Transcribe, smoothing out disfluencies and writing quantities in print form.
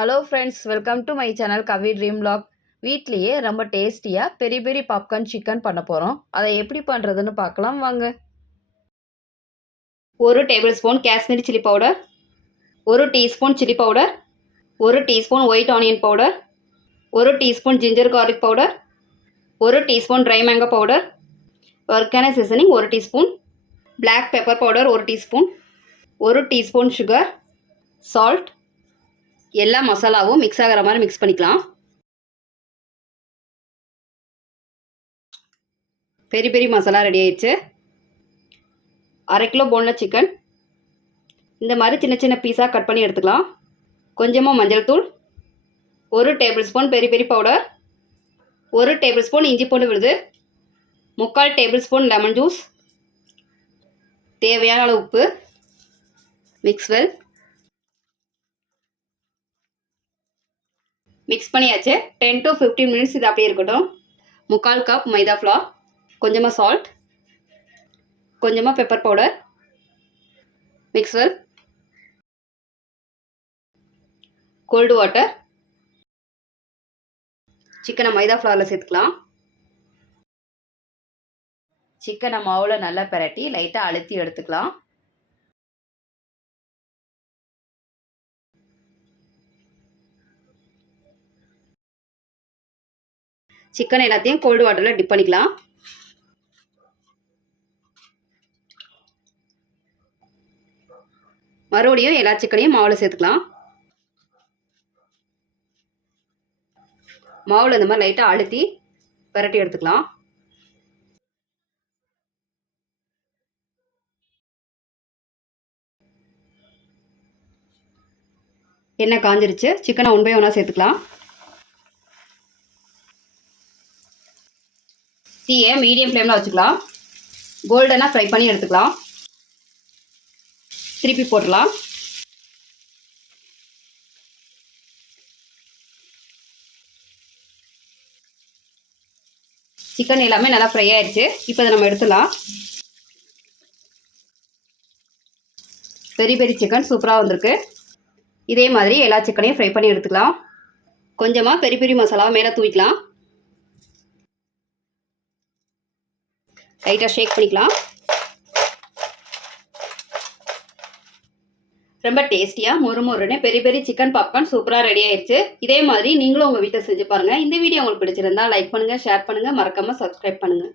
Hello friends, welcome to my channel Kavi dream vlog. வீட்லேயே ரொம்ப டேஸ்டியாக பெரி பெரி பாப்கார்ன் சிக்கன் பண்ண போகிறோம். அதை எப்படி பண்ணுறதுன்னு பார்க்கலாம் வாங்க. 1 tablespoon Kashmiri chilli powder, 1 teaspoon chilli powder, 1 teaspoon white onion powder, 1 teaspoon ginger garlic powder, 1 teaspoon dry mango powder, organic seasoning 1 teaspoon, black pepper powder 1 teaspoon, 1 teaspoon sugar, salt. எல்லா மசாலாவும் mix ஆகிற மாதிரி மிக்ஸ் பண்ணிக்கலாம். பெரி பெரி masala ready ஆயிடுச்சு. 1/2 kilo boneless chicken இந்த மாதிரி சின்ன சின்ன பீஸாக கட் பண்ணி எடுத்துக்கலாம். கொஞ்சமாக மஞ்சள் தூள், 1 டேபிள் ஸ்பூன் பெரி பெரி பவுடர், 1 டேபிள் ஸ்பூன் இஞ்சி பூண்டு விழுது, 3/4 டேபிள் ஸ்பூன் லெமன் ஜூஸ், தேவையான அளவு உப்பு. Mix well. மிக்ஸ் பண்ணியாச்சு. 10 to 15 மினிட்ஸ் இது அப்படியே இருக்கட்டும். 3/4 கப் மைதா ஃப்ளார், கொஞ்சமாக சால்ட், கொஞ்சமாக pepper powder. Mix well. Cold water. சிக்கனை மைதா ஃப்ளாரில் சேர்த்துக்கலாம். சிக்கனை மாவில் நல்லா பிரட்டி லைட்டாக அழுத்தி எடுத்துக்கலாம். சிக்கன் எல்லாத்தையும் கோல்டு வாட்டரில் டிப் பண்ணிக்கலாம். மறுபடியும் எல்லா சிக்கனையும் மாவில் சேர்த்துக்கலாம். மாவில் இந்த மாதிரி லைட்டாக அழுத்தி பிரட்டி எடுத்துக்கலாம். எண்ணெய் காஞ்சிருச்சு. சிக்கனை 1 by 1 சேர்த்துக்கலாம். தீயை மீடியம் ஃப்ளேமில் வச்சுக்கலாம். கோல்டனாக ஃப்ரை பண்ணி எடுத்துக்கலாம். திருப்பி போட்டுடலாம். சிக்கன் எல்லாமே நல்லா ஃப்ரை ஆயிடுச்சு. இப்போ இதை நம்ம எடுத்துடலாம். பெரி பெரி சிக்கன் சூப்பராக வந்திருக்கு. இதே மாதிரி எல்லா சிக்கனையும் ஃப்ரை பண்ணி எடுத்துக்கலாம். கொஞ்சமாக பெரி பெரி மசாலாவை மேலே தூவிக்கலாம். லைட்டாக ஷேக் பண்ணிக்கலாம். ரொம்ப டேஸ்டியாக மொறுமொறுன்னு பெரி பெரி சிக்கன் பாப்கார்ன் சூப்பராக ரெடி ஆயிடுச்சு. இதே மாதிரி நீங்களும் உங்கள் வீட்டில் செஞ்சு பாருங்கள். இந்த வீடியோ உங்களுக்கு பிடிச்சிருந்தா லைக் பண்ணுங்கள், ஷேர் பண்ணுங்கள், மறக்காமல் சப்ஸ்கிரைப் பண்ணுங்கள்.